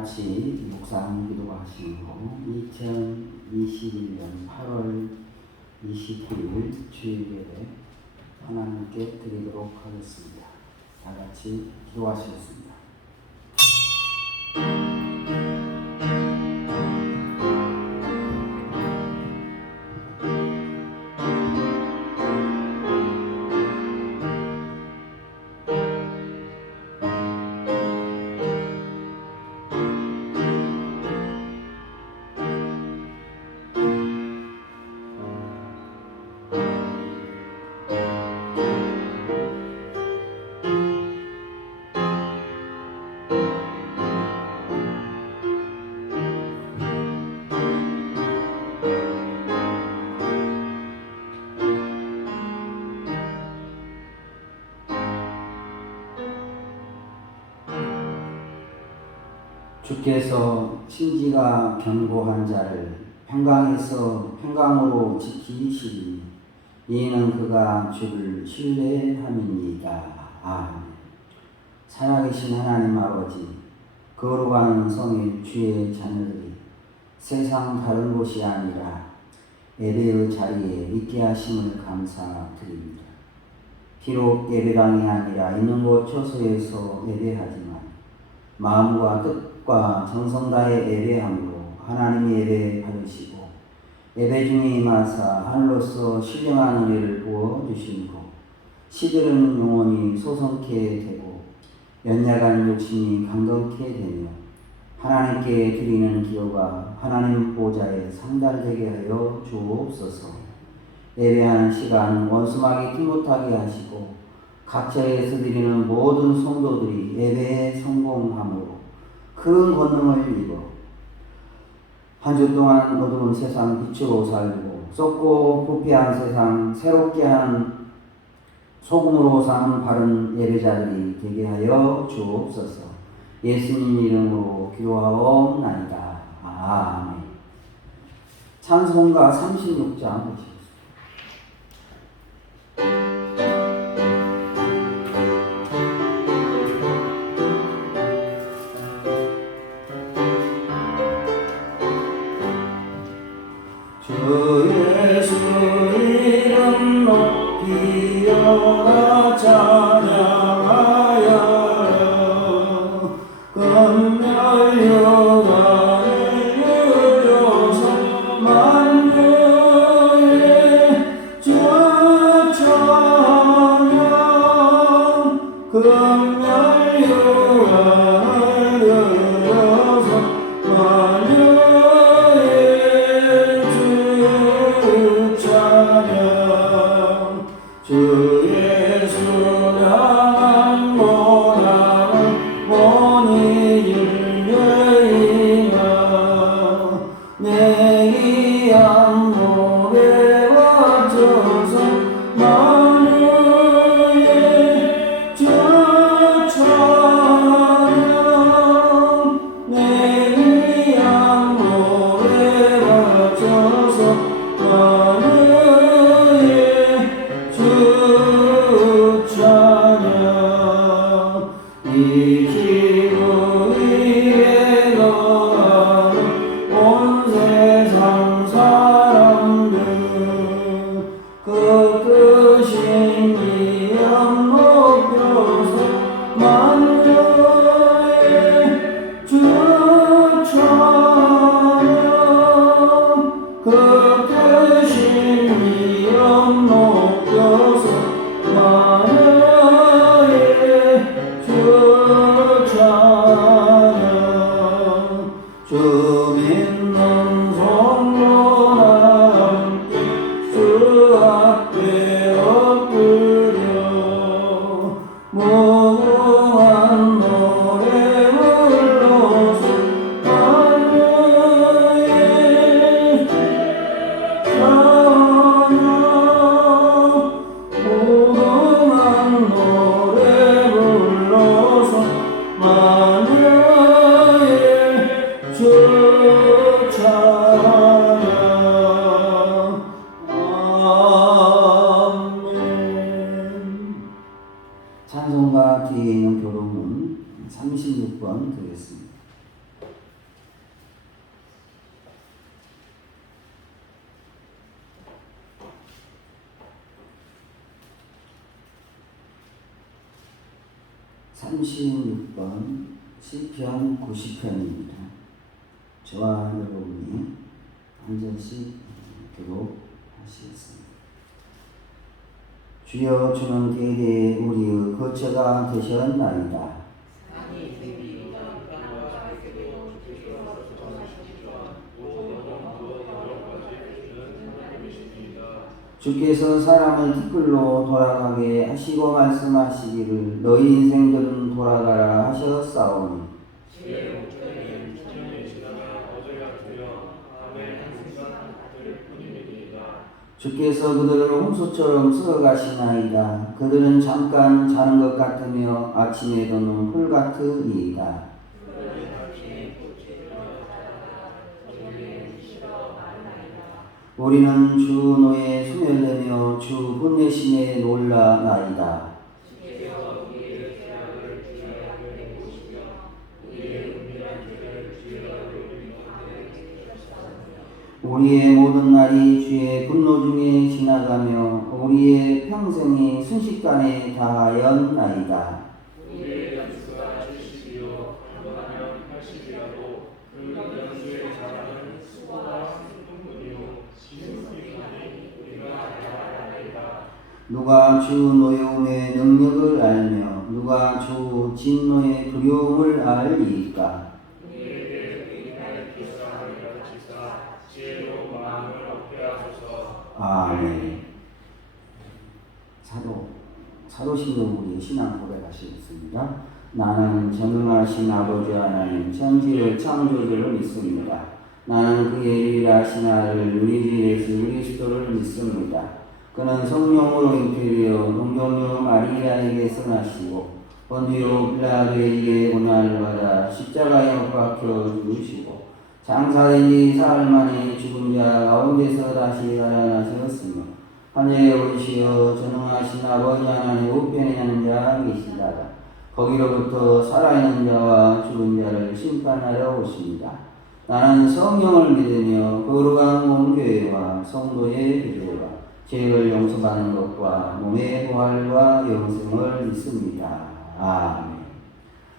같이 묵상 기도하시고 2021년 8월 29일 주일예배 하나님께 드리도록 하겠습니다. 다 같이 기도하시겠습니다. 주께서 친지가 견고한 자를 평강에서 평강으로 지키시니 이는 그가 주를 신뢰함이니이다. 아멘. 살아계신 하나님 아버지, 거룩한 성일 주의 자녀들이 세상 다른 곳이 아니라 예배의 자리에 있게 하심을 감사드립니다. 비록 예배당이 아니라 있는 곳 처소에서 예배하지만 마음과 뜻과 정성 다해 예배함으로 하나님의 예배 받으시고 예배 중에 임하사 하늘로서 신령한 은혜를 부어주심으로 시들은 영혼이 소성케 되고 연약한 욕심이 강건케 되며 하나님께 드리는 기도가 하나님 보좌에 상달되게 하여 주옵소서. 예배하는 시간 원수마귀 틈못하게 하시고 각처에서 드리는 모든 성도들이 예배에 성공함으로 큰 권능을 입어 한 주 동안 어두운 세상 빛으로 살고 썩고 부패한 세상 새롭게 하는 소금으로 사는 바른 예배자들이 되게 하여 주옵소서. 예수님 이름으로 기도하옵나이다. 아멘. 찬송가 36장 보시겠습니다. 주 예수 이름 높이어라 찬양하여 금멸유관을 유료서 만유의 주 찬양 금멸유관을 유료서 만유의 주 예수 향한 모양을 보니 일례이나 내 안목에 와줘서 만유의 주 찬양 내 안목에 와줘서 이 기도 위에 너는 온 세상 사람들 그 크신 이름 높여서 만유의 주 찬양 그 크신 이름 높여서 만유의 주 믿는 성도나 함께 주 앞에 엎드려 무궁한 노래 불러서 만유의 찬양 무궁한 노래 불러서 만유의 주 찬양. 아멘. 찬송가 뒤에 있는 교독문 36번 드리겠습니다. 36번 시편 90편입니다. 저와 여러분이 한 절씩 기록하시겠습니다. 주여 주는 대대에 우리의 거처가 되셨나이다. 주께서 사람을 티끌로 돌아가게 하시고 말씀하시기를 너희 인생들은 돌아가라 하셨사오니 주께서 그들을 홍수처럼 쓸어가시나이다. 그들은 잠깐 자는 것 같으며 아침에 돋는 풀 같으리이다. 우리는 주 노에 소멸되며 주 혼내심에 놀라나이다. 우리의 모든 날이 주의 분노 중에 지나가며 우리의 평생이 순식간에 다하였나이다. 우리의 연수가 70이요 한동하면 80이라도 그 연수의 자랑은 수고와 슬픔뿐이요 지속기간이 우리가 알아나이다. 누가 주 노여움의 능력을 알며 누가 주 진노의 두려움을 알리까? 아멘. 사도신경으로 신앙 고백하시겠습니다. 나는 전능하신 아버지 하나님 천지를 창조주를 믿습니다. 나는 그의 유일하신 아들 우리 주 예수 그리스도를 믿습니다. 그는 성령으로 잉태되어 동정녀 마리아에게서 나시고 본디오 빌라도에게 고난을 받아 십자가에 못 박혀 죽으시고 장사된 지 사흘 만에 죽은 자 가운데서 다시 살아나셨으며 하늘에 오르시어 전능하신 아버지 하나님 우편에 앉은 자 계시다가 거기로부터 살아있는 자와 죽은 자를 심판하러 오십니다. 나는 성령을 믿으며 거룩한 몸교회와 성도의 교제와 죄를 용서받는 것과 몸의 부활과 영생을 믿습니다. 아멘.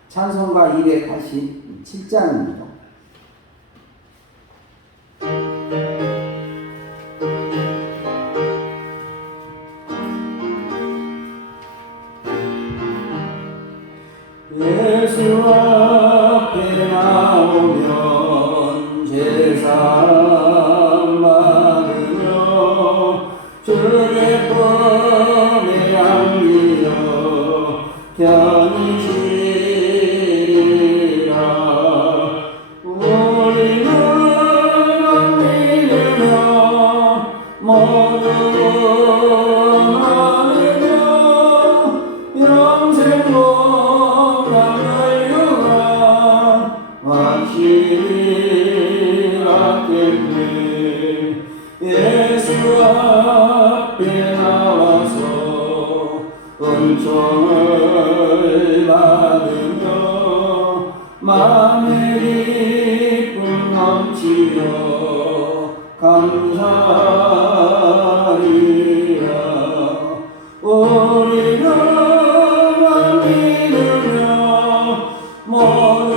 찬송가 287장입니다. 예수 앞에 나오면 제사 받으며 주의 품에 안기려 편히 지리라. 우리는 안 믿으며 모두 하느냐 영생로 예수 앞에 나와서 은총을 받으며 마음의 기쁨 넘치며 감사하리라. 우리는 안 믿으며 모두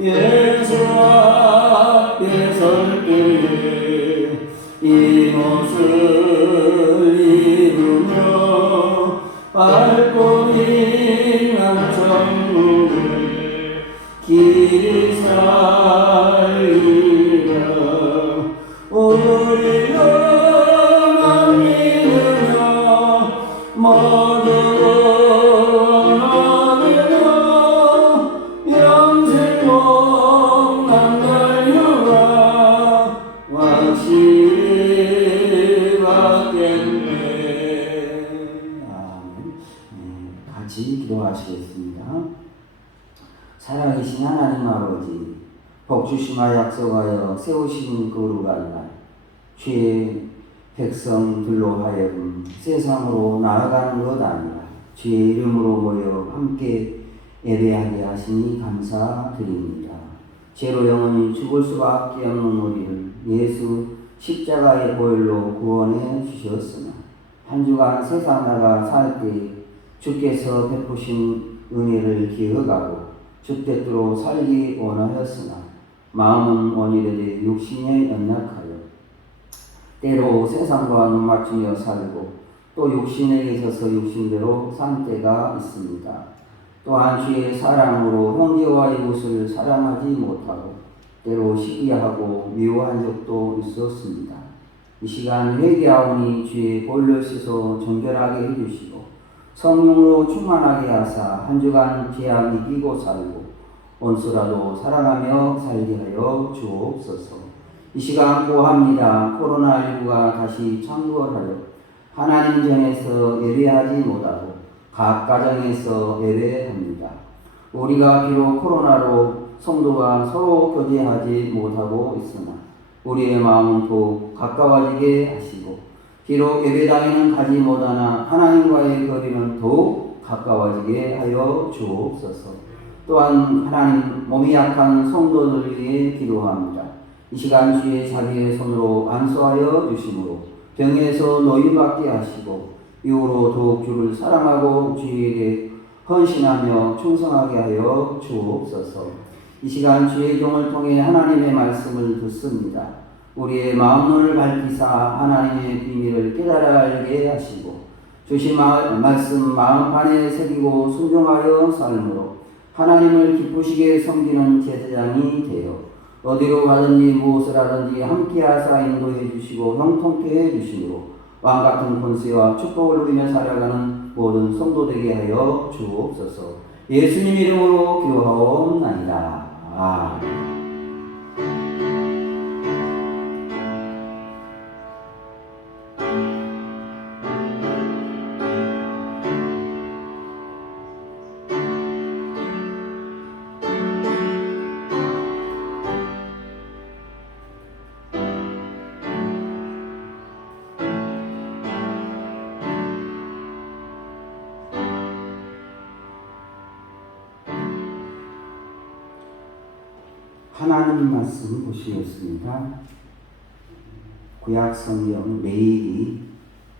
예수 앞에 설 때에 이 옷을 입으며 밟고 행한 천국을 길이 살리라. 우리는 안 믿으며 모두 기도하시겠습니다. 살아계신 하나님 아버지, 복주심하 약속하여 세우신 거룩한 날, 주의 백성들로 하여금 세상으로 나아가는 것 아니라 주의 이름으로 모여 함께 예배하게 하시니 감사드립니다. 죄로 영원히 죽을 수밖에 없는 우리를 예수 십자가의 보혈로 구원해 주셨으나 한 주간 세상 나가 살 때 주께서 베푸신 은혜를 기억하고 주 뜻대로 살기 원하였으나 마음은 원이되되 육신에 연약하여 때로 세상과 눈맞추며 살고 또 육신에게 있어서 육신대로 산 때가 있습니다. 또한 주의 사랑으로 형제와 이웃을 사랑하지 못하고 때로 시기하고 미워한 적도 있었습니다. 이 시간 회개하오니 주의 볼을 씻어 정결하게 해주시고 성령으로 충만하게 하사 한 주간 죄악 이기고 살고 온수라도 사랑하며 살게 하여 주옵소서. 이 시간 구합니다. 코로나19가 다시 창궐하여 하나님 전에서 예배하지 못하고 각 가정에서 예배합니다. 우리가 비록 코로나로 성도가 서로 교제하지 못하고 있으나 우리의 마음은 더욱 가까워지게 하시고 비록 예배당에는 가지 못하나 하나님과의 거리는 더욱 가까워지게 하여 주옵소서. 또한 하나님 몸이 약한 성도들 위해 기도합니다. 이 시간 주의 자비의 손으로 안수하여 주심으로 병에서 노임받게 하시고 이후로 더욱 주를 사랑하고 주에게 헌신하며 충성하게 하여 주옵소서. 이 시간 주의 종을 통해 하나님의 말씀을 듣습니다. 우리의 마음문을 밝히사 하나님의 비밀을 깨달아 알게 하시고 주신 말씀 마음판에 새기고 순종하여 삶으로 하나님을 기쁘시게 섬기는 제사장이 되어 어디로 가든지 무엇을 하든지 함께 하사 인도해 주시고 형통케 해 주심으로 왕같은 권세와 축복을 누리며 살아가는 모든 성도 되게 하여 주옵소서. 예수님 이름으로 기도하옵나이다. 아멘. 하나님 말씀 보시겠습니다. 구약 성경 레위기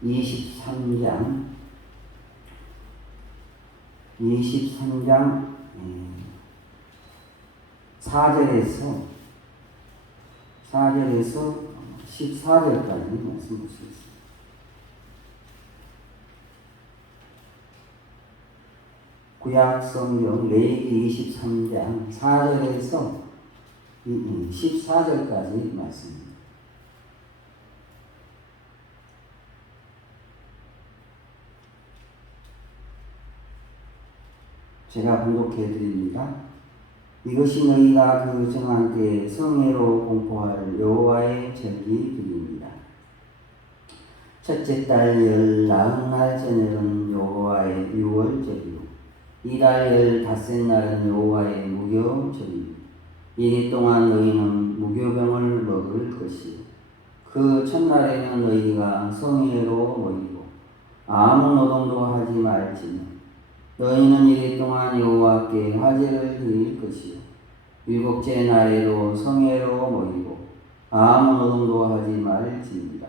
23장 4절에서 14절까지 말씀 보시겠습니다. 구약 성경 레위기 23장 4절에서 14절까지 말씀입니다. 제가 봉독해 드립니다. 이것이 너희가 그 정한 때에 성회로 공포할 여호와의 절기들입니다. 첫째 달 열 나흔 날 저녁은 여호와의 유월절이요 이달 열 닷새 날은 여호와의 무교절입니다. 이리 동안 너희는 무교병을 먹을 것이요 그 첫날에는 너희가 성회로 모이고 아무 노동도 하지 말지니 너희는 이리 동안 여호와께 화제를 드릴 것이요 일곱째 날에도 성회로 모이고 아무 노동도 하지 말지니라.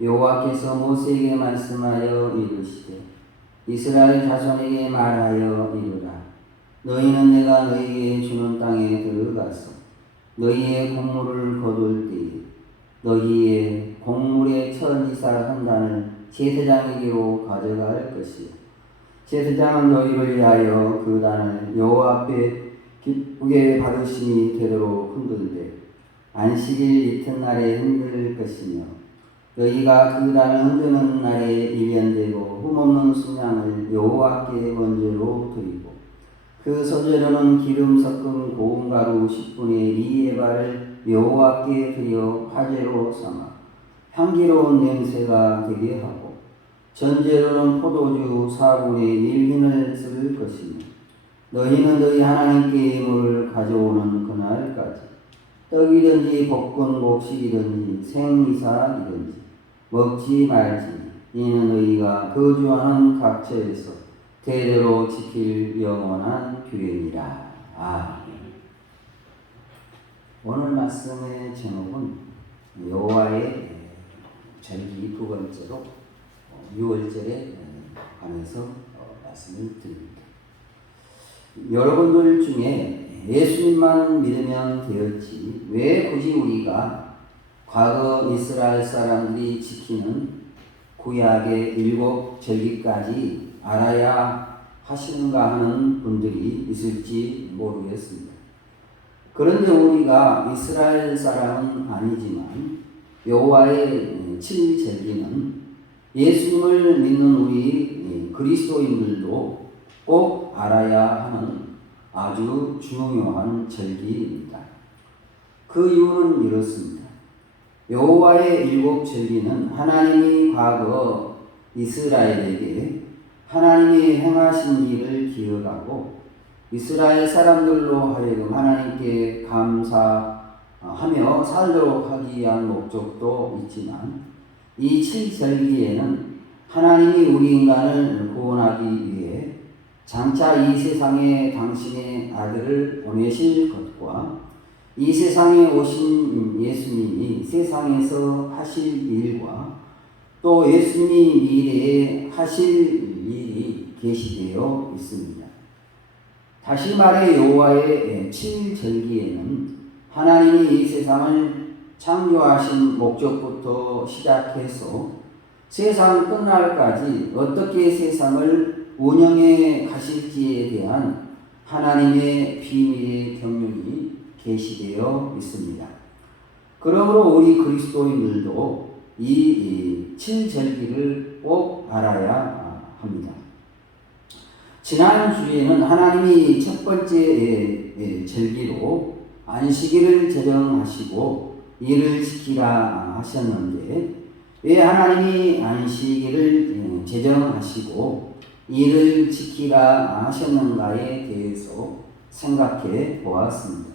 여호와께서 모세에게 말씀하여 이르시되 이스라엘 자손에게 말하여 이르라. 너희는 내가 너희에게 주는 땅에 들어가서 너희의 곡물을 거둘 때에 너희의 곡물의 첫 이삭 한 단을 제사장에게로 가져갈 것이요 제사장은 너희를 위하여 그 단을 여호와 앞에 기쁘게 받으심이 되도록 흔들되 안식일 이튿날에 흔들 것이며 너희가 그 단을 흔드는 날에 일련되고 흠없는 순양을 여호와께 번제로 드리고 그 소재로는 기름 섞은 고운 가루 10분의 2에바를 여호와께 드려 화제로 삼아 향기로운 냄새가 되게 하고 전제로는 포도주 4분의 1흰을 쓸 것이며 너희는 너희 하나님께 예물을 가져오는 그날까지 떡이든지 볶은 곡식이든지 생이삭이든지 먹지 말지니 이는 너희가 거주하는 각처에서 대대로 지킬 영원한 교회니라. 아멘. 오늘 말씀의 제목은 여호와의 절기 두 번째로 6월절에 관해서 말씀을 드립니다. 여러분들 중에 예수님만 믿으면 되었지 왜 굳이 우리가 과거 이스라엘 사람들이 지키는 구약의 7절기까지 알아야 하시는가 하는 분들이 있을지 모르겠습니다. 그런데 우리가 이스라엘 사람은 아니지만 여호와의 7절기는 예수님을 믿는 우리 그리스도인들도 꼭 알아야 하는 아주 중요한 절기입니다. 그 이유는 이렇습니다. 여호와의 7절기는 하나님이 과거 이스라엘에게 하나님이 행하신 일을 기억하고 이스라엘 사람들로 하여금 하나님께 감사하며 살도록 하기 위한 목적도 있지만 이 7절기에는 하나님이 우리 인간을 구원하기 위해 장차 이 세상에 당신의 아들을 보내실 것과 이 세상에 오신 예수님이 세상에서 하실 일과 또 예수님이 미래에 하실 일이 계시되어 있습니다. 다시 말해 여호와의 7절기에는 하나님이 이 세상을 창조하신 목적부터 시작해서 세상 끝날까지 어떻게 세상을 운영해 가실지에 대한 하나님의 비밀의 경륜이 계시되어 있습니다. 그러므로 우리 그리스도인들도 이 7절기를 꼭 알아야 합니다. 지난주에는 하나님이 첫 번째 절기로 안식일을 제정하시고 이를 지키라 하셨는데 왜 하나님이 안식일을 제정하시고 이를 지키라 하셨는가에 대해서 생각해 보았습니다.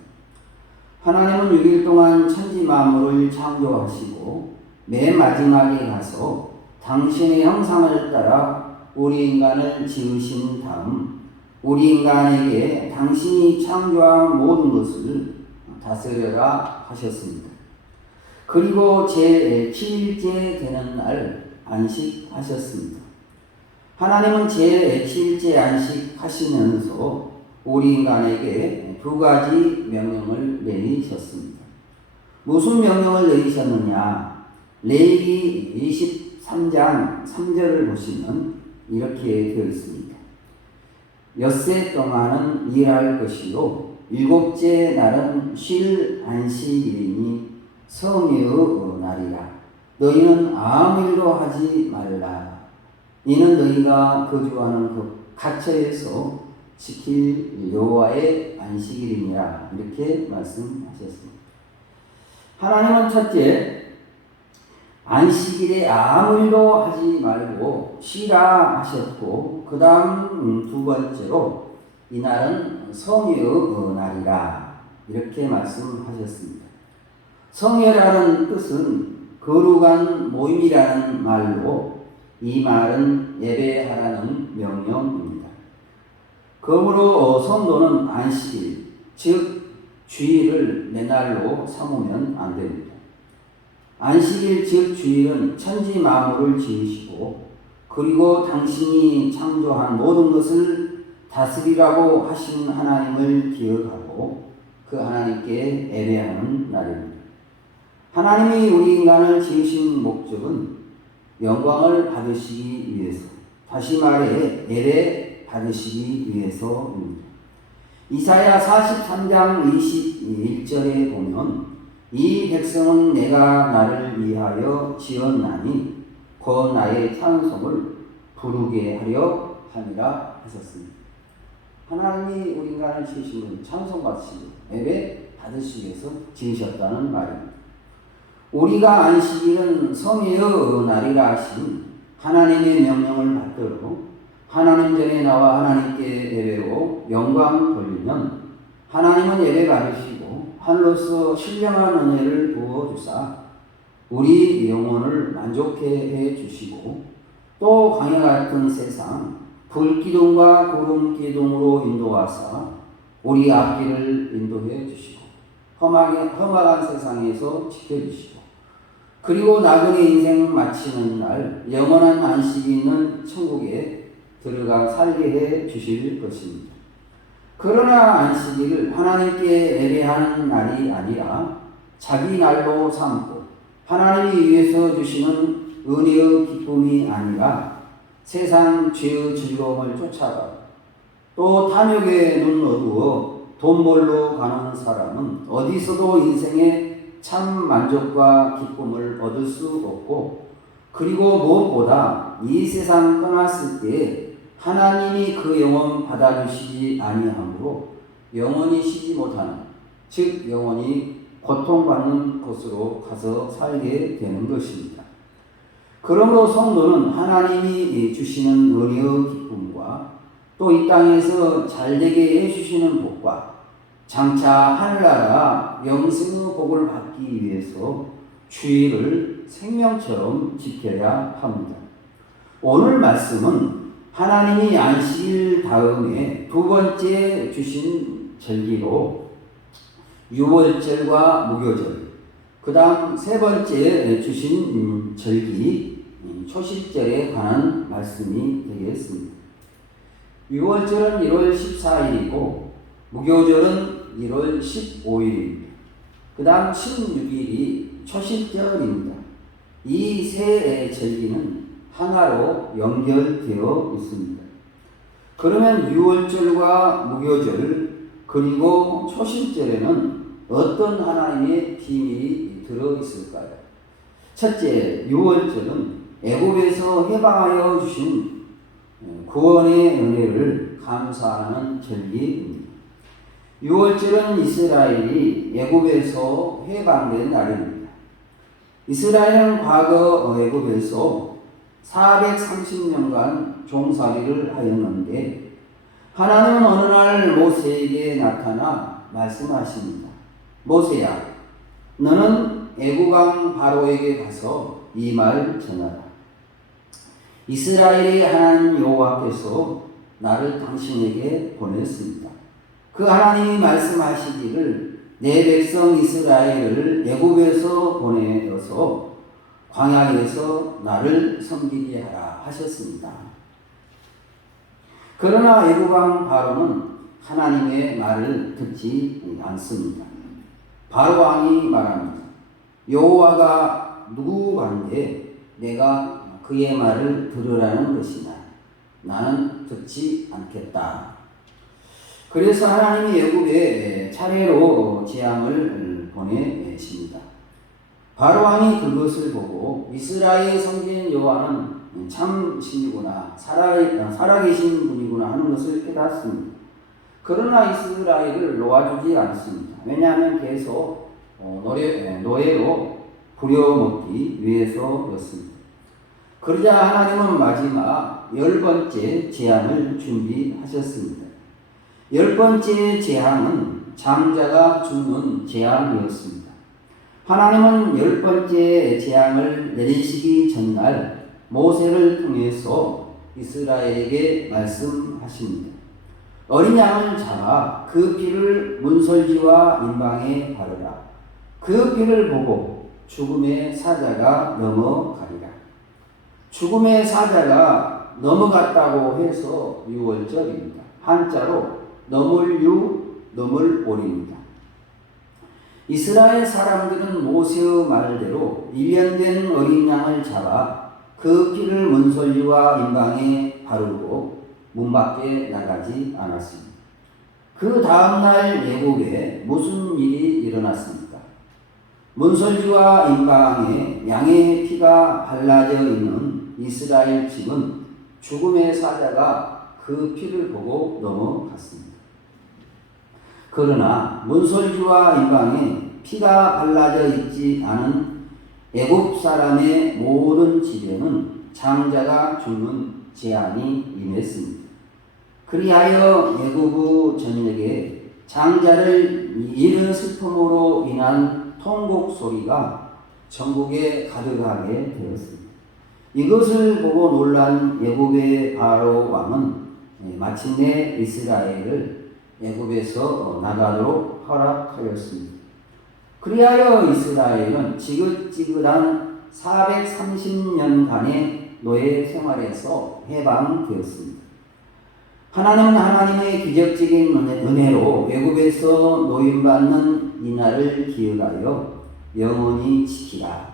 하나님은 6일 동안 천지 만물을 창조하시고 맨 마지막에 가서 당신의 형상을 따라 우리 인간을 지으신 다음 우리 인간에게 당신이 창조한 모든 것을 다스려라 하셨습니다. 그리고 제7일째 되는 날 안식하셨습니다. 하나님은 제7일째 안식하시면서 우리 인간에게 두 가지 명령을 내리셨습니다. 무슨 명령을 내리셨느냐? 레위기 23장 3절을 보시면 이렇게 되어 있습니다. 엿새 동안은 일할 것이요 일곱째 날은 쉴 안식일이니 성의의 날이라. 너희는 아무 일도 하지 말라. 이는 너희가 거주하는 그 갇혀에서 지킬 여호와의 안식일이니라. 이렇게 말씀하셨습니다. 하나님은 첫째 안식일에 아무 일도 하지 말고 쉬라 하셨고 그 다음 두 번째로 이날은 성회의 날이라 이렇게 말씀하셨습니다. 성회라는 뜻은 거룩한 모임이라는 말로 이 말은 예배하라는 명령입니다. 그러므로 성도는 안식일 즉 주일을 내 날로 삼으면 안 됩니다. 안식일 즉 주일은 천지 만물을 지으시고 그리고 당신이 창조한 모든 것을 다스리라고 하신 하나님을 기억하고 그 하나님께 예배하는 날입니다. 하나님이 우리 인간을 지으신 목적은 영광을 받으시기 위해서, 다시 말해 예배 받으시기 위해서입니다. 이사야 43장 21절에 보면 이 백성은 내가 나를 위하여 지었나니 곧 나의 찬송을 부르게 하려 함이라 하셨습니다. 하나님이 우리 인간을 지으신 분 찬송 받으시고 예배 받으시기 위해서 지으셨다는 말입니다. 우리가 안식일은 성회의 날이라 하신 하나님의 명령을 받들고 하나님 전에 나와 하나님께 예배로 영광 돌리면 하나님은 예배 받으시고 하늘로서 신령한 은혜를 부어주사 우리 영혼을 만족해 해 주시고 또 광야 같은 세상 불기둥과 구름기둥으로 인도하사 우리 앞길을 인도해 주시고 험악한 세상에서 지켜주시고 그리고 나그네 인생 마치는 날 영원한 안식이 있는 천국에 들어가 살게 해 주실 것입니다. 그러나 안식일을 하나님께 예배하는 날이 아니라 자기 날로 삼고 하나님이 위해서 주시는 은혜의 기쁨이 아니라 세상 죄의 즐거움을 쫓아가 또 탐욕에 눈 어두워 돈 벌러 가는 사람은 어디서도 인생의 참 만족과 기쁨을 얻을 수 없고 그리고 무엇보다 이 세상 떠났을 때 하나님이 그 영혼 받아주시지 아니하므로 영원히 쉬지 못하는 즉 영원히 고통받는 곳으로 가서 살게 되는 것입니다. 그러므로 성도는 하나님이 주시는 은혜의 기쁨과 또 이 땅에서 잘되게 해주시는 복과 장차 하늘나라 영생의 복을 받기 위해서 주일을 생명처럼 지켜야 합니다. 오늘 말씀은 하나님이 안식일 다음에 두 번째 주신 절기로 유월절과 무교절, 그 다음 세 번째 주신 절기 초실절에 관한 말씀이 되겠습니다. 유월절은 1월 14일이고 무교절은 1월 15일입니다. 그 다음 16일이 초실절입니다. 이 세 절기는 하나로 연결되어 있습니다. 그러면 유월절과 무교절 그리고 초실절에는 어떤 하나님의 비밀이 들어있을까요? 첫째, 유월절은 애굽에서 해방하여 주신 구원의 은혜를 감사하는 절기입니다. 유월절은 이스라엘이 애굽에서 해방된 날입니다. 이스라엘은 과거 애굽에서 430년간 종살이를 하였는데 하나님은 어느 날 모세에게 나타나 말씀하십니다. 모세야, 너는 애국왕 바로에게 가서 이 말 전하라. 이스라엘의 하나님 여호와께서 나를 당신에게 보냈습니다. 그 하나님이 말씀하시기를 내 백성 이스라엘을 애굽에서 보내어서 광야에서 나를 섬기게 하라 하셨습니다. 그러나 애굽왕 바로는 하나님의 말을 듣지 않습니다. 바로왕이 말합니다. 여호와가 누구한테 내가 그의 말을 들으라는 것이냐? 나는 듣지 않겠다. 그래서 하나님이 애굽에 차례로 재앙을 보내십니다. 바로왕이 그것을 보고 이스라엘의 성긴 여호와는 참 신이구나, 살아계신 분이구나 하는 것을 깨닫습니다. 그러나 이스라엘을 놓아주지 않습니다. 왜냐하면 계속 노예로 부려먹기 위해서였습니다. 그러자 하나님은 마지막 10번째 재앙을 준비하셨습니다. 10번째 재앙은 장자가 죽는 재앙이었습니다. 하나님은 10번째 재앙을 내리시기 전날 모세를 통해서 이스라엘에게 말씀하십니다. 어린 양을 잡아 그 피를 문설지와 임방에 바르라. 그 피를 보고 죽음의 사자가 넘어가리라. 죽음의 사자가 넘어갔다고 해서 유월절입니다. 한자로 넘을유, 넘을올입니다. 이스라엘 사람들은 모세의 말대로 1년 된 어린 양을 잡아 그 피를 문설주와 임방에 바르고 문 밖에 나가지 않았습니다. 그 다음날 애굽에 무슨 일이 일어났습니까? 문설주와 임방에 양의 피가 발라져 있는 이스라엘 집은 죽음의 사자가 그 피를 보고 넘어갔습니다. 그러나 문설주와 임방에 피가 발라져 있지 않은 애굽 사람의 모든 집에는 장자가 죽는 재앙이 임했습니다. 그리하여 애굽의 전역에 장자를 잃은 슬픔으로 인한 통곡 소리가 전국에 가득하게 되었습니다. 이것을 보고 놀란 애굽의 바로 왕은 마침내 이스라엘을 애굽에서 나가도록 허락하였습니다. 그리하여 이스라엘은 지긋지긋한 430년간의 노예 생활에서 해방되었습니다. 하나님은 하나님의 기적적인 은혜로 애굽에서 노임받는 이 날을 기억하여 영원히 지키라.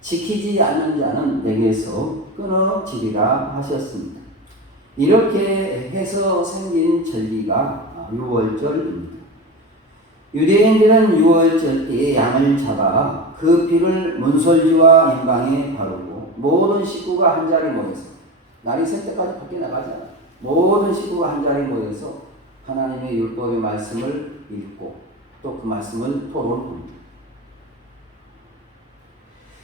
지키지 않는 자는 내게서 끊어지리라 하셨습니다. 이렇게 해서 생긴 절기가 유월절입니다. 유대인들은 유월절 때에 양을 잡아 그 피를 문설주와 임방에 바르고 모든 식구가 한자리 모여서, 날이 셀 때까지 밖에 나가지 않아요. 모든 식구가 한자리 모여서 하나님의 율법의 말씀을 읽고 또 그 말씀을 토론합니다.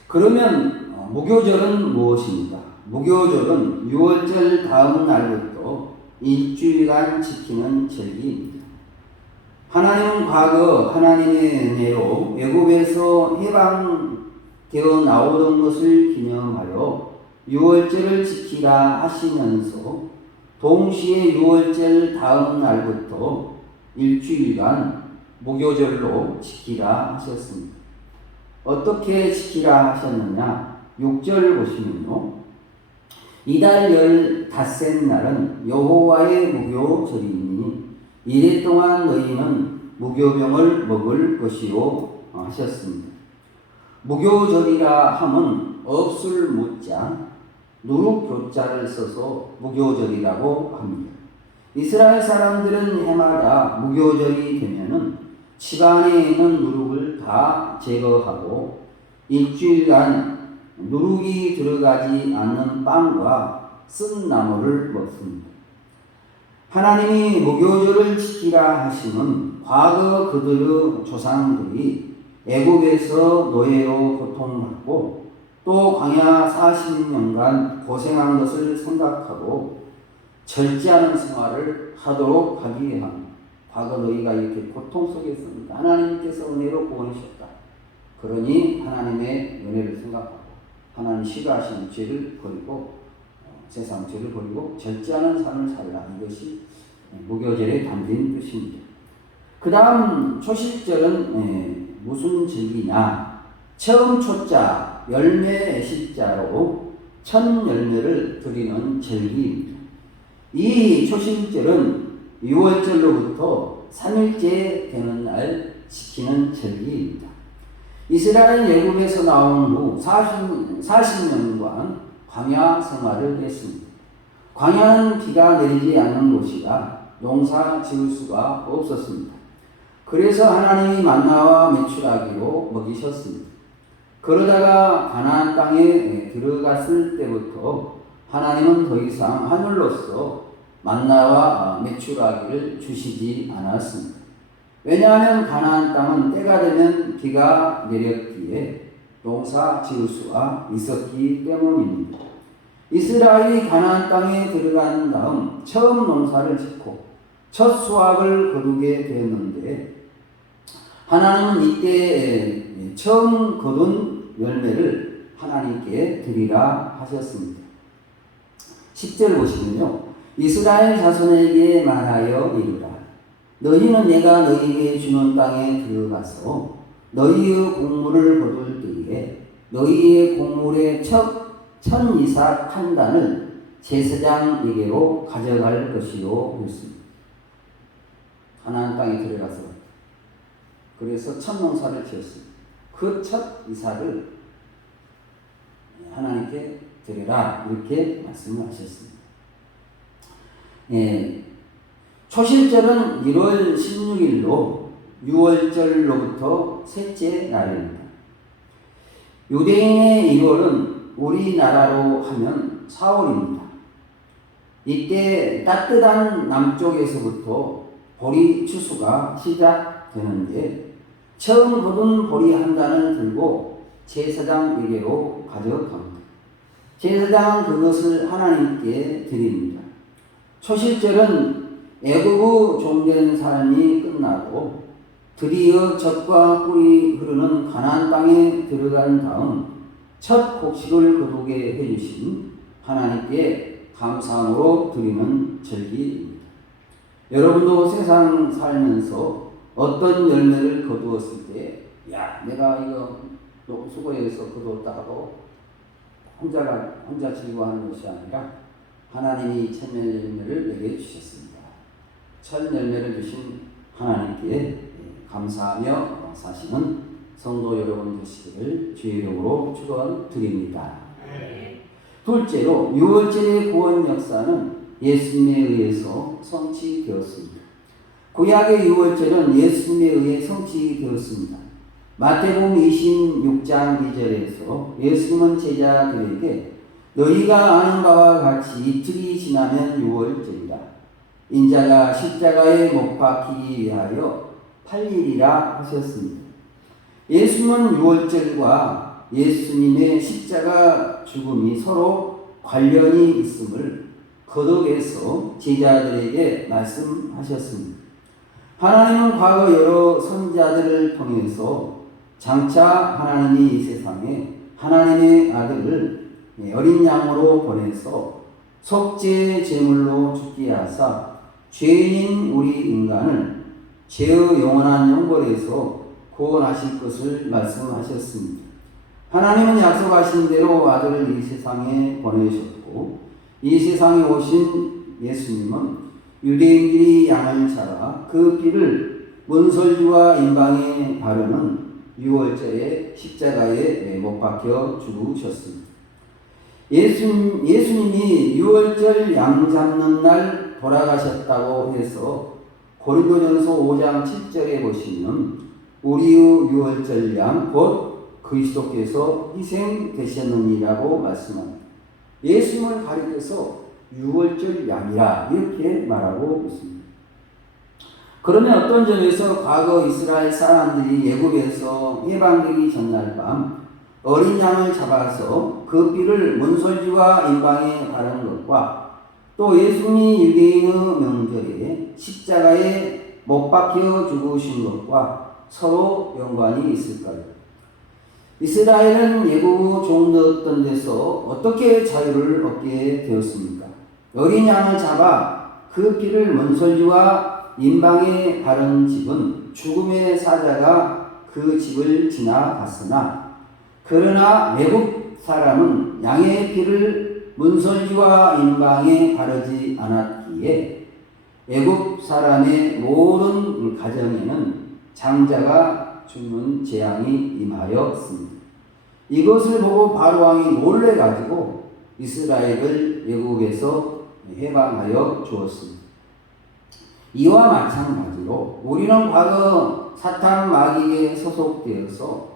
그러면 무교절은 무엇입니까? 무교절은 유월절 다음 날부터 일주일간 지키는 절기입니다. 하나님은 과거 하나님의 은혜로 애굽에서 해방되어 나오던 것을 기념하여 유월절을 지키라 하시면서 동시에 유월절 다음 날부터 일주일간 무교절로 지키라 하셨습니다. 어떻게 지키라 하셨느냐? 6절 보시면요. 이달 15날은 여호와의 무교절이니 이래 동안 너희는 무교병을 먹을 것이요 하셨습니다. 무교절이라 함은 없을 무자 누룩교자를 써서 무교절이라고 합니다. 이스라엘 사람들은 해마다 무교절이 되면은 집안에 있는 누룩을 다 제거하고 일주일간 누룩이 들어가지 않는 빵과 쓴 나물을 먹습니다. 하나님이 무교절을 지키라 하심은 과거 그들의 조상들이 애굽에서 노예로 고통받고 또 광야 40년간 고생한 것을 생각하고 절제하는 생활을 하도록 하기 위함. 과거 너희가 이렇게 고통 속에 있습니다. 하나님께서 은혜로 구원하셨다. 그러니 하나님의 은혜를 생각하고 하나님 싫어하시는 죄를 버리고 세상 죄를 버리고 절제하는 삶을 살라. 이것이 무교절의 담긴 뜻입니다. 그 다음 초실절은 무슨 절기냐? 처음 초자 열매 실자로 첫 열매를 드리는 절기입니다. 이 초실절은 6월절로부터 3일째 되는 날 지키는 절기입니다. 이스라엘 애굽에서 나온 후 40년간 광야 생활을 했습니다. 광야는 비가 내리지 않는 곳이라 농사 지을 수가 없었습니다. 그래서 하나님이 만나와 메추라기로 먹이셨습니다. 그러다가 가나안 땅에 들어갔을 때부터 하나님은 더 이상 하늘로서 만나와 메추라기를 주시지 않았습니다. 왜냐하면 가나안 땅은 때가 되면 비가 내렸기에 농사 지을 수가 있었기 때문입니다. 이스라엘이 가나안 땅에 들어간 다음 처음 농사를 짓고 첫 수확을 거두게 되었는데 하나님은 이때 처음 거둔 열매를 하나님께 드리라 하셨습니다. 10절 보시면요. 이스라엘 자손에게 말하여 이르라. 너희는 내가 너희에게 주는 땅에 들어가서 너희의 곡물을 거둘 때에 너희의 곡물의 첫 이삭 한 단을 제사장에게로 가져갈 것이요 했습니다. 가나안 땅에 들어가서 그래서 첫 농사를 지었습니다. 그 첫 이삭을 하나님께 드려라 이렇게 말씀하셨습니다. 초실절은 1월 16일로 6월절로부터 셋째 날입니다. 유대인의 1월은 우리나라로 하면 4월입니다. 이때 따뜻한 남쪽에서부터 보리 추수가 시작되는데 처음 거둔 보리 한 단을 들고 제사장에게로 가져갑니다. 제사장은 그것을 하나님께 드립니다. 초실절은 애굽의 종된 삶이 끝나고 드디어 젖과 꿀이 흐르는 가나안 땅에 들어간 다음 첫 곡식을 거두게 해주신 하나님께 감사함으로 드리는 절기입니다. 여러분도 세상 살면서 어떤 열매를 거두었을 때, 야, 내가 이거 수고해서 거두었다 하고 혼자 즐거워하는 것이 아니라 하나님이 첫 열매를 내게 주셨습니다. 첫 열매를 주신 하나님께 감사하며 사시는 성도 여러분 되시기를 주의 이름으로 축원드립니다. 둘째로 유월절의 구원 역사는 예수님에 의해서 성취되었습니다. 구약의 유월절은 예수님에 의해 성취되었습니다. 마태복음 26장 2절에서 예수님은 제자들에게 너희가 아는 바와 같이 이틀이 지나면 유월절이라. 인자가 십자가에 못 박히기 위하여 8일이라 하셨습니다. 예수님은 유월절과 예수님의 십자가 죽음이 서로 관련이 있음을 거듭해서 제자들에게 말씀하셨습니다. 하나님은 과거 여러 선지자들을 통해서 장차 하나님이 이 세상에 하나님의 아들을 어린 양으로 보내서 속죄 제물로 죽게 하사 죄인인 우리 인간을 죄의 영원한 영벌에서 구원하실 것을 말씀하셨습니다. 하나님은 약속하신 대로 아들을 이 세상에 보내셨고 이 세상에 오신 예수님은 유대인들이 양을 잡아 그 피를 문설주와 임방에 바르는 유월절에 십자가에 못 박혀 죽으셨습니다. 예수님이 유월절 양 잡는 날 돌아가셨다고 해서 고린도전서 5장 7절에 보시면 우리의 유월절 양 곧 그리스도께서 희생되셨느니라고 말씀합니다. 예수님을 가리켜서 유월절 양이라 이렇게 말하고 있습니다. 그러면 어떤 점에서 과거 이스라엘 사람들이 애굽에서 해방되기 전날 밤 어린 양을 잡아서 그 피를 문설주와 임방에 바르는 것과 또 예수님이 유대인의 명절에 십자가에 못 박혀 죽으신 것과 서로 연관이 있을까요? 이스라엘은 애국 종되었던 데서 어떻게 자유를 얻게 되었습니까? 어린 양을 잡아 그 피를 문설주와 임방에 바른 집은 죽음의 사자가 그 집을 지나갔으나 그러나 외국 사람은 양의 피를 문설주와 임방에 바르지 않았기에 애국 사람의 모든 가정에는 장자가 죽는 재앙이 임하였습니다. 이것을 보고 바로왕이 놀래가지고 이스라엘을 애국에서 해방하여 주었습니다. 이와 마찬가지로 우리는 과거 사탄 마귀에 소속되어서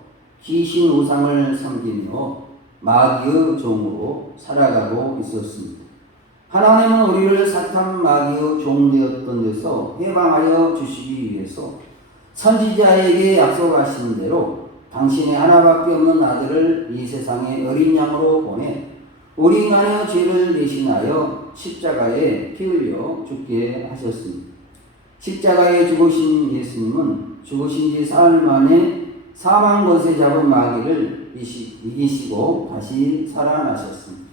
귀신 우상을 섬기며 마귀의 종으로 살아가고 있었습니다. 하나님은 우리를 사탄 마귀의 종되었던 데서 해방하여 주시기 위해서 선지자에게 약속하신 대로 당신의 하나밖에 없는 아들을 이 세상에 어린 양으로 보내 우리 인간의 죄를 대신하여 십자가에 피 흘려 죽게 하셨습니다. 십자가에 죽으신 예수님은 죽으신 지 사흘 만에 사망 것에 잡은 마귀를 이기시고 다시 살아나셨습니다.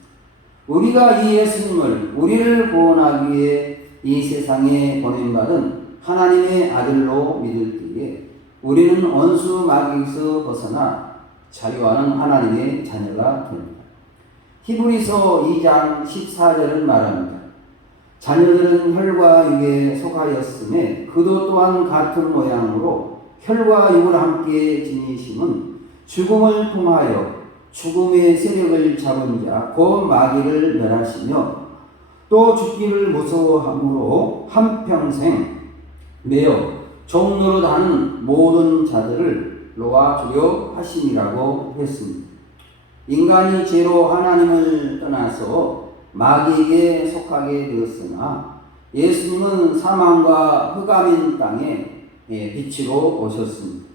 우리가 이 예수님을 우리를 구원하기 위해 이 세상에 보낸받은 하나님의 아들로 믿을 때에 우리는 원수 마귀에서 벗어나 자유하는 하나님의 자녀가 됩니다. 히브리서 2장 14절은 말합니다. 자녀들은 혈과 육에 속하였음에 그도 또한 같은 모양으로 혈과 육을 함께 지니심은 죽음을 통하여 죽음의 세력을 잡은 자 곧 마귀를 멸하시며 또 죽기를 무서워함으로 한평생 매여 종노릇하는 모든 자들을 놓아주려 하심이라고 했습니다. 인간이 죄로 하나님을 떠나서 마귀에게 속하게 되었으나 예수님은 사망과 흑암인 땅에 빛으로 오셨습니다.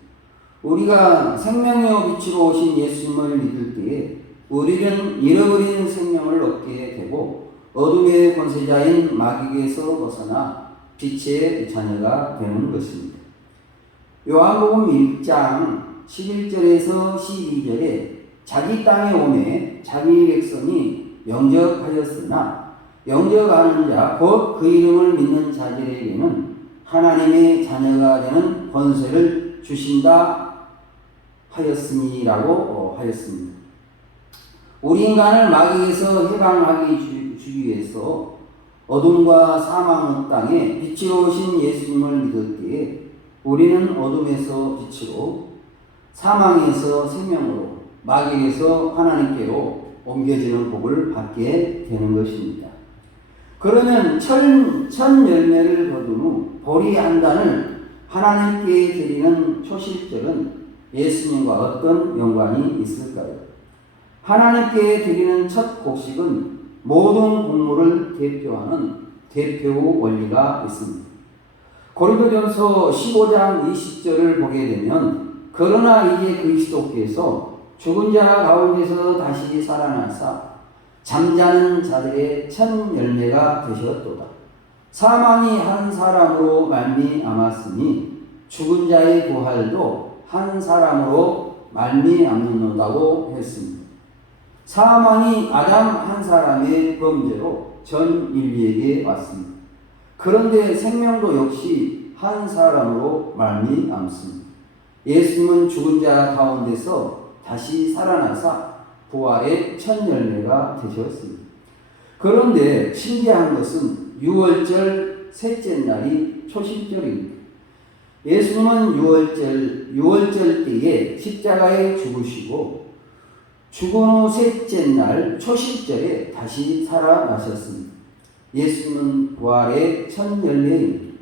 우리가 생명의 빛으로 오신 예수님을 믿을 때에 우리는 잃어버린 생명을 얻게 되고 어둠의 권세자인 마귀에게서 벗어나 빛의 자녀가 되는 것입니다. 요한복음 1장 11절에서 12절에 자기 땅에 오매 자기 백성이 영접하였으나 영접하는 자 곧 그 이름을 믿는 자들에게는 하나님의 자녀가 되는 권세를 주신다 하였으니라고 하였습니다. 우리 인간을 마귀에서 해방하기 주기 위해서 어둠과 사망의 땅에 빛으로 오신 예수님을 믿을 때에 우리는 어둠에서 빛으로 사망에서 생명으로 마귀에서 하나님께로 옮겨지는 복을 받게 되는 것입니다. 그러면 천 열매를 거둔 후 보리 한 단을 하나님께 드리는 초실절은 예수님과 어떤 연관이 있을까요? 하나님께 드리는 첫 곡식은 모든 곡물을 대표하는 대표 원리가 있습니다. 고린도전서 15장 20절을 보게 되면 그러나 이제 그리스도께서 죽은 자 가운데서 다시 살아나사 잠자는 자들의 첫 열매가 되셨도다. 사망이 한 사람으로 말미암았으니 죽은 자의 부활도 한 사람으로 말미암는다고 했습니다. 사망이 아담 한 사람의 범죄로 전 인류에게 왔습니다. 그런데 생명도 역시 한 사람으로 말미암습니다. 예수님은 죽은 자 가운데서 다시 살아나사 부활의 첫 열매가 되셨습니다. 그런데 신기한 것은 유월절 셋째 날이 초실절입니다. 예수님은 유월절 때에 십자가에 죽으시고 죽은 후 셋째 날 초실절에 다시 살아나셨습니다. 예수님은 부활의 첫 열매입니다.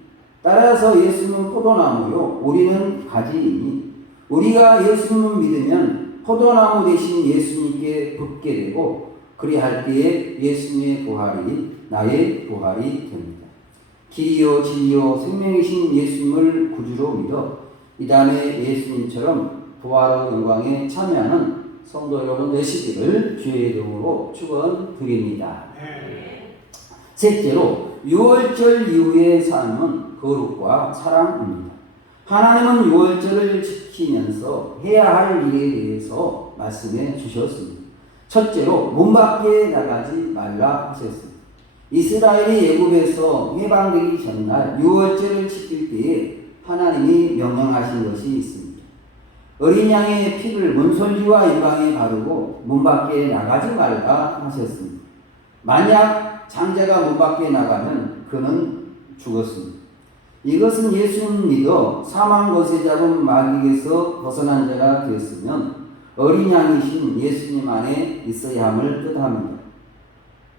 따라서 예수님은 포도나무요 우리는 가지이니 우리가 예수님을 믿으면 포도나무 대신 예수님께 붙게 되고 그리할 때에 예수님의 부활이 나의 부활이 됩니다. 길이요 진리요 생명이신 예수님을 구주로 믿어 이 다음에 예수님처럼 부활의 영광에 참여하는 성도 여러분 되시기를 주의 이름으로 축원드립니다. 셋째로 유월절 이후의 삶은 거룩과 사랑입니다. 하나님은 유월절을 지키면서 해야 할 일에 대해서 말씀해 주셨습니다. 첫째로 문 밖에 나가지 말라 하셨습니다. 이스라엘이 애굽에서 해방되기 전날 유월절을 지킬 때에 하나님이 명령하신 것이 있습니다. 어린 양의 피를 문설주와 이방에 바르고 문 밖에 나가지 말라 하셨습니다. 만약 장자가 문 밖에 나가면 그는 죽었습니다. 이것은 예수님 믿어 사망 것에 잡은 마귀에서 벗어난 자가 되었으면 어린 양이신 예수님 안에 있어야 함을 뜻합니다.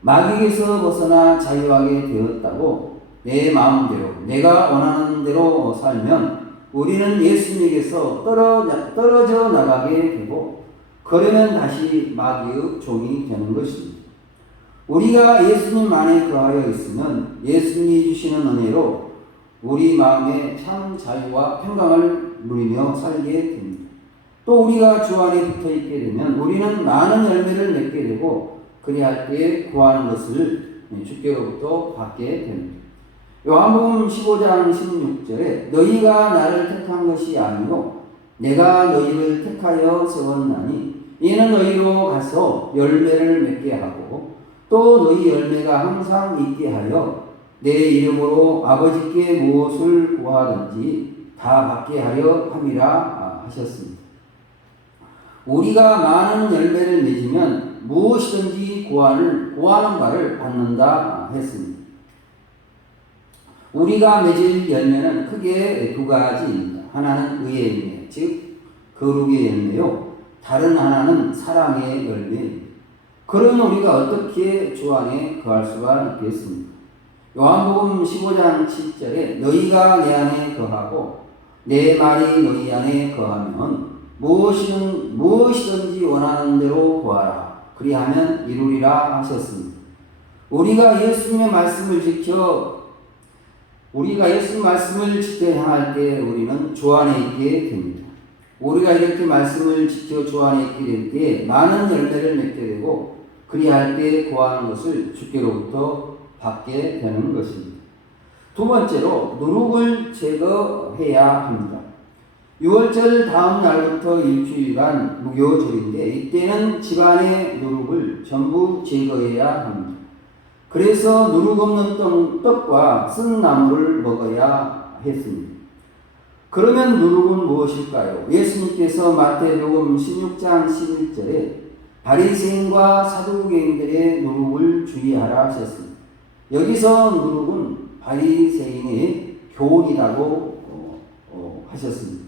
마귀에서 벗어나 자유하게 되었다고 내 마음대로 내가 원하는 대로 살면 우리는 예수님에게서 떨어져 나가게 되고 그러면 다시 마귀의 종이 되는 것입니다. 우리가 예수님 안에 거하여 있으면 예수님이 주시는 은혜로 우리 마음에 참 자유와 평강을 누리며 살게 됩니다. 또 우리가 주 안에 붙어 있게 되면 우리는 많은 열매를 맺게 되고 그리할 때에 구하는 것을 주께로부터 받게 됩니다. 요한복음 15장 16절에 너희가 나를 택한 것이 아니요 내가 너희를 택하여 세웠나니 이는 너희로 가서 열매를 맺게 하고 또 너희 열매가 항상 있게 하여 내 이름으로 아버지께 무엇을 구하든지 다 받게 하려 함이라 하셨습니다. 우리가 많은 열매를 맺으면 무엇이든지 구하는 바를 받는다 했습니다. 우리가 맺을 열매는 크게 두 가지입니다. 하나는 의의 열매, 즉 거룩의 열매요. 다른 하나는 사랑의 열매입니다. 그러면 우리가 어떻게 주 안에 거할 수가 있겠습니까? 요한복음 15장 7절에 너희가 내 안에 거하고 내 말이 너희 안에 거하면 무엇이든지 원하는 대로 구하라. 그리하면 이루리라 하셨습니다. 우리가 예수님의 말씀을 지켜 행할 때 우리는 주 안에 있게 됩니다. 우리가 이렇게 말씀을 지켜 주 안에 있게 될 때 많은 열매를 맺게 되고 그리할 때 구하는 것을 주께로부터 받게 되는 것입니다. 두 번째로 누룩을 제거해야 합니다. 6월절 다음 날부터 일주일간 무교절인데 이때는 집안의 누룩을 전부 제거해야 합니다. 그래서 누룩 없는 떡과 쓴 나물을 먹어야 했습니다. 그러면 누룩은 무엇일까요? 예수님께서 마태복음 16장 11절에 바리새인과 사두개인들의 누룩을 주의하라 하셨습니다. 여기서 누룩은 바리새인의 교훈이라고 하셨습니다.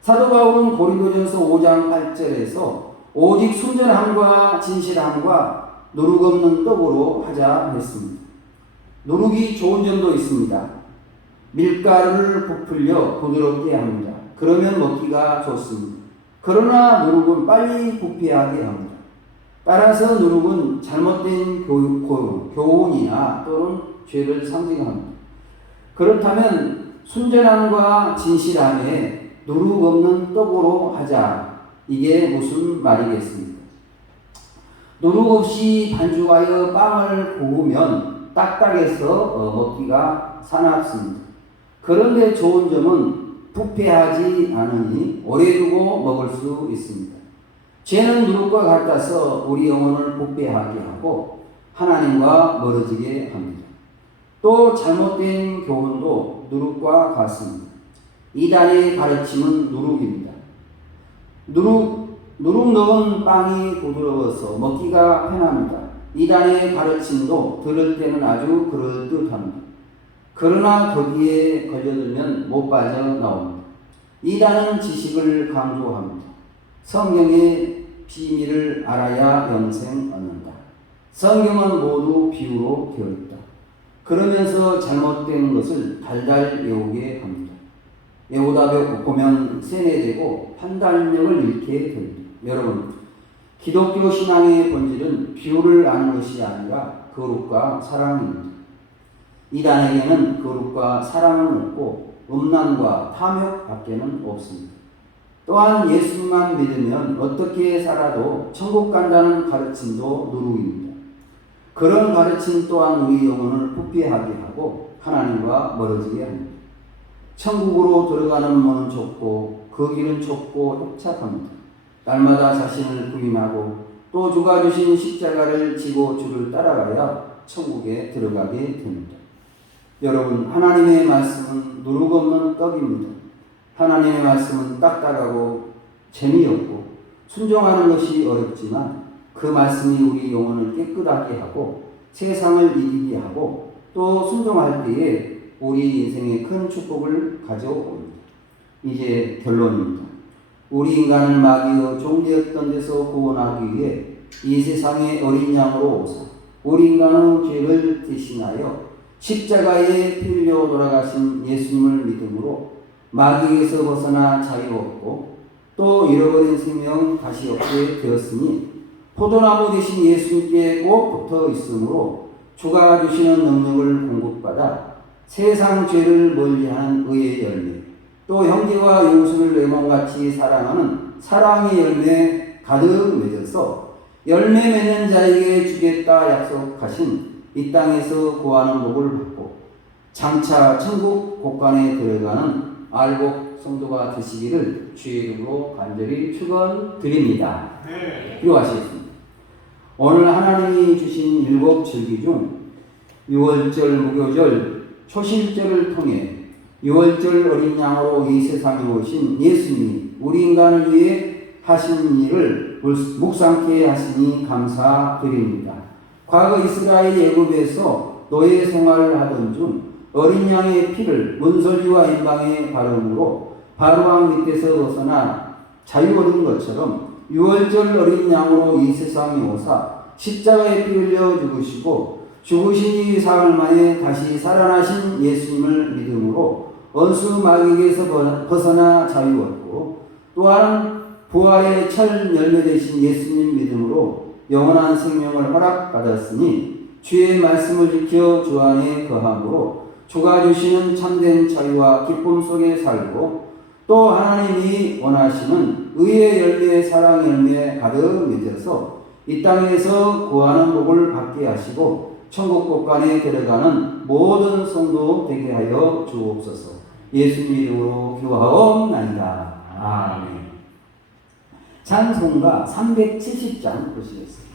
사도 바울은 고린도전서 5장 8절에서 오직 순전함과 진실함과 누룩 없는 떡으로 하자 했습니다. 누룩이 좋은 점도 있습니다. 밀가루를 부풀려 부드럽게 합니다. 그러면 먹기가 좋습니다. 그러나 누룩은 빨리 부패하게 합니다. 따라서 누룩은 잘못된 교훈이나 또는 죄를 상징합니다. 그렇다면 순전함과 진실함에 누룩 없는 떡으로 하자. 이게 무슨 말이겠습니까? 누룩 없이 반죽하여 빵을 구우면 딱딱해서 먹기가 사납습니다. 그런데 좋은 점은 부패하지 않으니 오래 두고 먹을 수 있습니다. 죄는 누룩과 같아서 우리 영혼을 부패하게 하고 하나님과 멀어지게 합니다. 또 잘못된 교훈도 누룩과 같습니다. 이단의 가르침은 누룩입니다. 누룩 넣은 빵이 부드러워서 먹기가 편합니다. 이단의 가르침도 들을 때는 아주 그럴듯합니다. 그러나 거기에 걸려들면 못 빠져나옵니다. 이단은 지식을 강조합니다. 성경의 비밀을 알아야 영생 얻는다. 성경은 모두 비유로 되어 있다. 그러면서 잘못된 것을 달달 외우게 합니다. 외우다 보면 세뇌되고 판단력을 잃게 됩니다. 여러분, 기독교 신앙의 본질은 비유를 아는 것이 아니라 거룩과 사랑입니다. 이단에게는 거룩과 사랑은 없고 음란과 탐욕 밖에는 없습니다. 또한 예수님만 믿으면 어떻게 살아도 천국 간다는 가르침도 누룩입니다. 그런 가르침 또한 우리 영혼을 부패하게 하고 하나님과 멀어지게 합니다. 천국으로 들어가는 문은 좁고 그 길은 좁고 협착합니다. 날마다 자신을 부인하고 또 주가 주신 십자가를 지고 주를 따라가야 천국에 들어가게 됩니다. 여러분, 하나님의 말씀은 누룩 없는 떡입니다. 하나님의 말씀은 딱딱하고 재미없고 순종하는 것이 어렵지만 그 말씀이 우리 영혼을 깨끗하게 하고 세상을 이기게 하고 또 순종할 때에 우리 인생에 큰 축복을 가져옵니다. 이제 결론입니다. 우리 인간을 마귀의 종되었던 데서 구원하기 위해 이 세상의 어린 양으로 오사 우리 인간의 죄를 대신하여 십자가에 피 흘려 돌아가신 예수님을 믿음으로 마귀에서 벗어나 자유롭고 또 잃어버린 생명 다시 얻게 되었으니 포도나무 되신 예수님께 꼭 붙어 있으므로 주가 주시는 능력을 공급받아 세상 죄를 멀리하는 의의 열매 또 형제와 이웃을 내 몸같이 사랑하는 사랑의 열매 가득 맺어서 열매 맺는 자에게 주겠다 약속하신 이 땅에서 구하는 복을 받고 장차 천국 곳간에 들어가는 알복 성도가 되시기를 주의 이름으로 간절히 축원드립니다. 기도하시겠습니다. 오늘 하나님이 주신 7절기 중 6월절 무교절 초실절을 통해 6월절 어린 양으로 이 세상에 오신 예수님이 우리 인간을 위해 하신 일을 묵상케 하시니 감사드립니다. 과거 이스라엘 애굽에서 노예 생활을 하던 중 어린 양의 피를 문설주와 임방에 바름으로 바로왕 밑에서 벗어나 자유 얻은 것처럼 6월절 어린 양으로 이 세상에 오사 십자가에 피 흘려 죽으시고 죽으신 이 사흘 만에 다시 살아나신 예수님을 믿음으로 원수 마귀에게서 벗어나 자유 얻고 또한 부활의 첫 열매 되신 예수님 믿음으로 영원한 생명을 허락받았으니 주의 말씀을 지켜 주 안에 거함으로 주가 주시는 참된 자유와 기쁨 속에 살고 또 하나님이 원하시는 의의 열매 사랑의 열매 가득 맺어서 이 땅에서 구하는 복을 받게 하시고 천국 곳간에 들어가는 모든 성도 되게 하여 주옵소서. 예수님 이름으로 기도하옵나이다. 아멘. 찬송가 370장 보시겠습니다.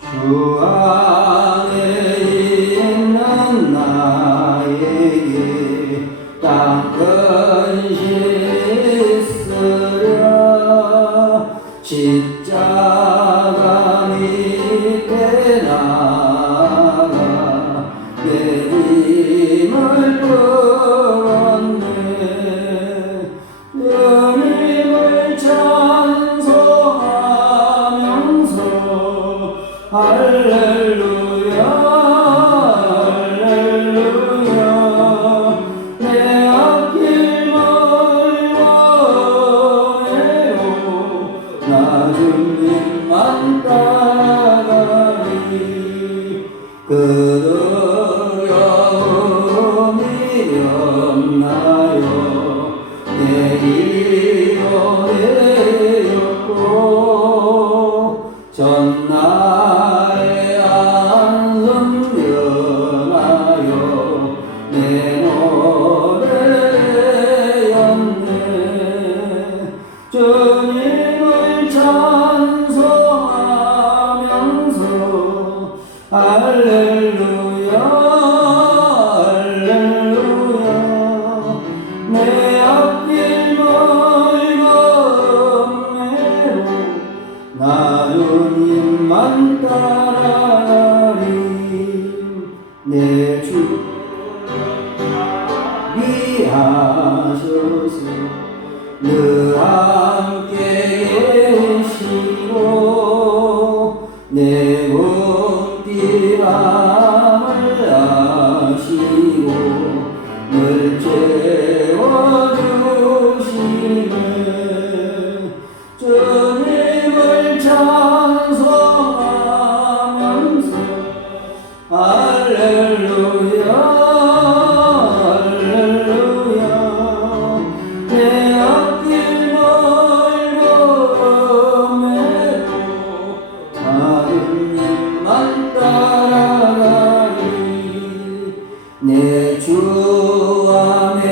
주 안에 있는 나에게 땅끝이 있으랴 십자가 밑에 나가 내 짐을 끌었네 주님을 찬송하면서 할렐루야 할렐루야 내 앞길 멀고 외로 나 주님만 따라가리 그 두려움이 없나요 내일이 오래였고 전날의 안성 변하여 내 노래였네 주님을 찬송하면서 할렐루야 할렐루야 내 앞길 멀고 외로 나 주님만 따라가리 내 주 위하셔서 늘 함께 계시고 내 부디함을 아시고 늘 채워주시네 주님을 찬송하면서 할렐루야 할렐루야 내 앞길 멀고 외로 나 주님만 따라가리 내 주 안에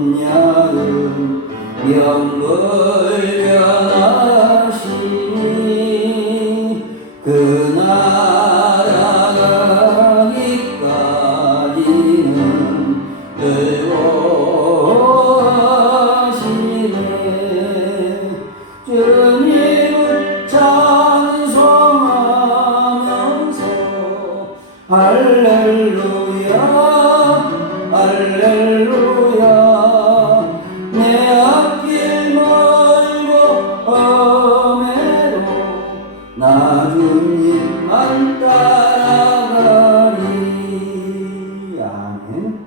언약은 영불변하시니 그 나라가기까지는 즐거워하시네 주님을 찬송하면서 할렐루야 할렐루야 내 앞길 멀고 엄해도 나 주님만 따라가리 아멘.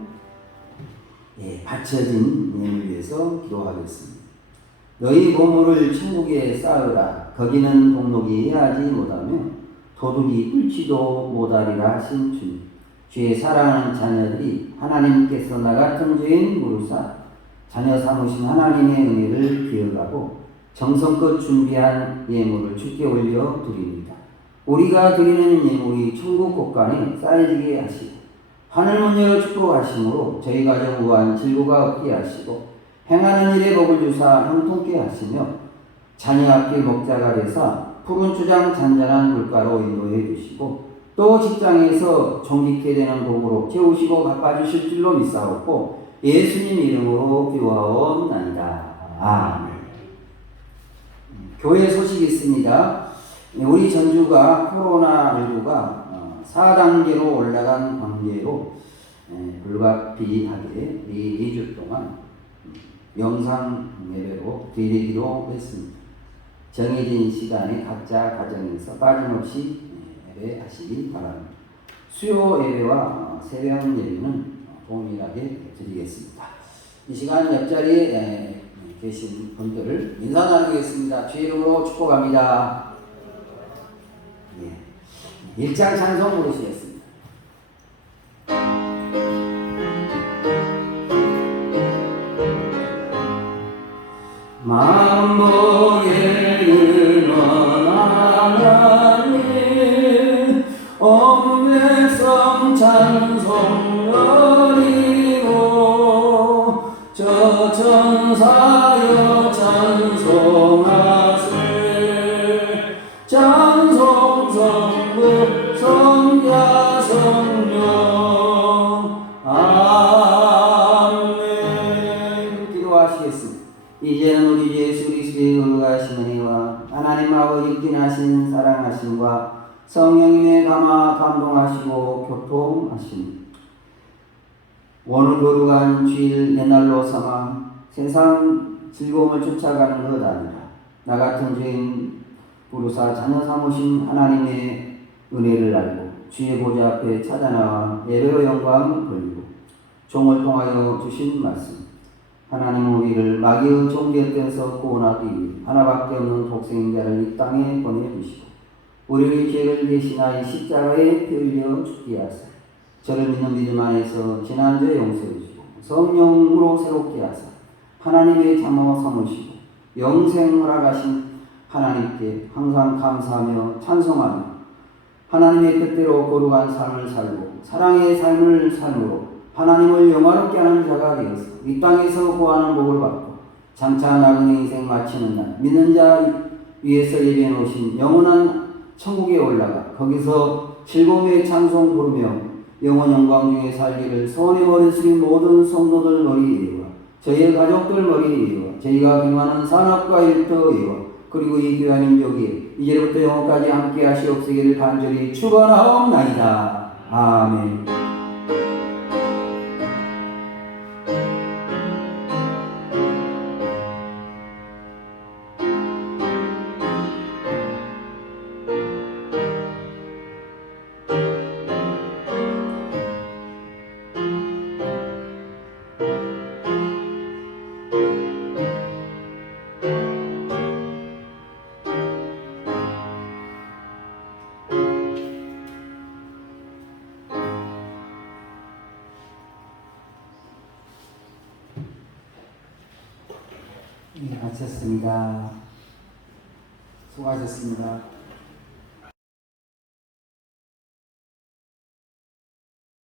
예, 바쳐진 예물을 위해서 기도하겠습니다. 너희 보물을 천국에 쌓으라 거기는 동록이 해하지 못하며 도둑이 뚫지도 못하리라 하신 주님 주의 사랑하는 자녀들이 하나님께서 나 같은 죄인 무르사 자녀 삼으신 하나님의 은혜를 기억하고 정성껏 준비한 예물을 주께 올려 드립니다. 우리가 드리는 예물이 천국 곳간에 쌓여지게 하시고 하늘문 열어 축복하심으로 저희 가정 무한 질고가 없게 하시고 행하는 일에 복을 주사 형통케 하시며 자녀 앞길 목자가 되사 푸른 추장 잔잔한 물가로 인도해 주시고 또 직장에서 존귀케 되는 복으로 채우시고 갚아주실 줄로 믿사옵고 예수님 이름으로 기도하옵나이다. 아멘. 교회 소식이 있습니다. 우리 전주가 코로나19가 4단계로 올라간 관계로 불가피하게 2주 동안 영상 예배로 드리기로 했습니다. 정해진 시간에 각자 가정에서 빠짐없이 예배하시기 바랍니다. 수요 예배와 새벽 예배는 동일하게 드리겠습니다. 이 시간 옆자리에 계신 분들을 인사 나누겠습니다. 주의 이름으로 축복합니다. 예. 1장 찬송 부르시겠습니다. 성령님의 감화 감동하시고 교통하시니 오늘 거룩한 주일 옛날로 삼아 세상 즐거움을 쫓아가는 것 아니라 나 같은 죄인 부르사 자녀 삼으신 하나님의 은혜를 알고 주의 보좌 앞에 찾아나와 예배로 영광 돌리고 종을 통하여 주신 말씀 하나님은 우리를 마귀의 종기의 때에서 구원하기 위해 하나밖에 없는 독생인 자를 이 땅에 보내주시고 우리의 죄를 대신하여 십자가에 피 흘려 죽게 하사 저를 믿는 믿음 안에서 지난죄 용서해 주시고 성령으로 새롭게 하사 하나님의 자모 삼으시고 영생 허락하신 하나님께 항상 감사하며 찬송하며 하나님의 뜻대로 거룩한 삶을 살고 사랑의 삶을 삶으로 하나님을 영화롭게 하는 자가 되어서 이 땅에서 구하는 복을 받고 장차 나그네 인생 마치는 날 믿는 자 위에서 예비해 놓으신 영원한 천국에 올라가 거기서 즐거움의 찬송 부르며 영원 영광 중에 살기를 소원해 버리신 모든 성도들 머리에와 저희의 가족들 머리에와 저희가 경하는 산업과 일터에와 그리고 이 귀한 인족이 이제부터 영원까지 함께 하시옵시기를 간절히 축원하옵나이다. 아멘. 마쳤습니다. 수고하셨습니다.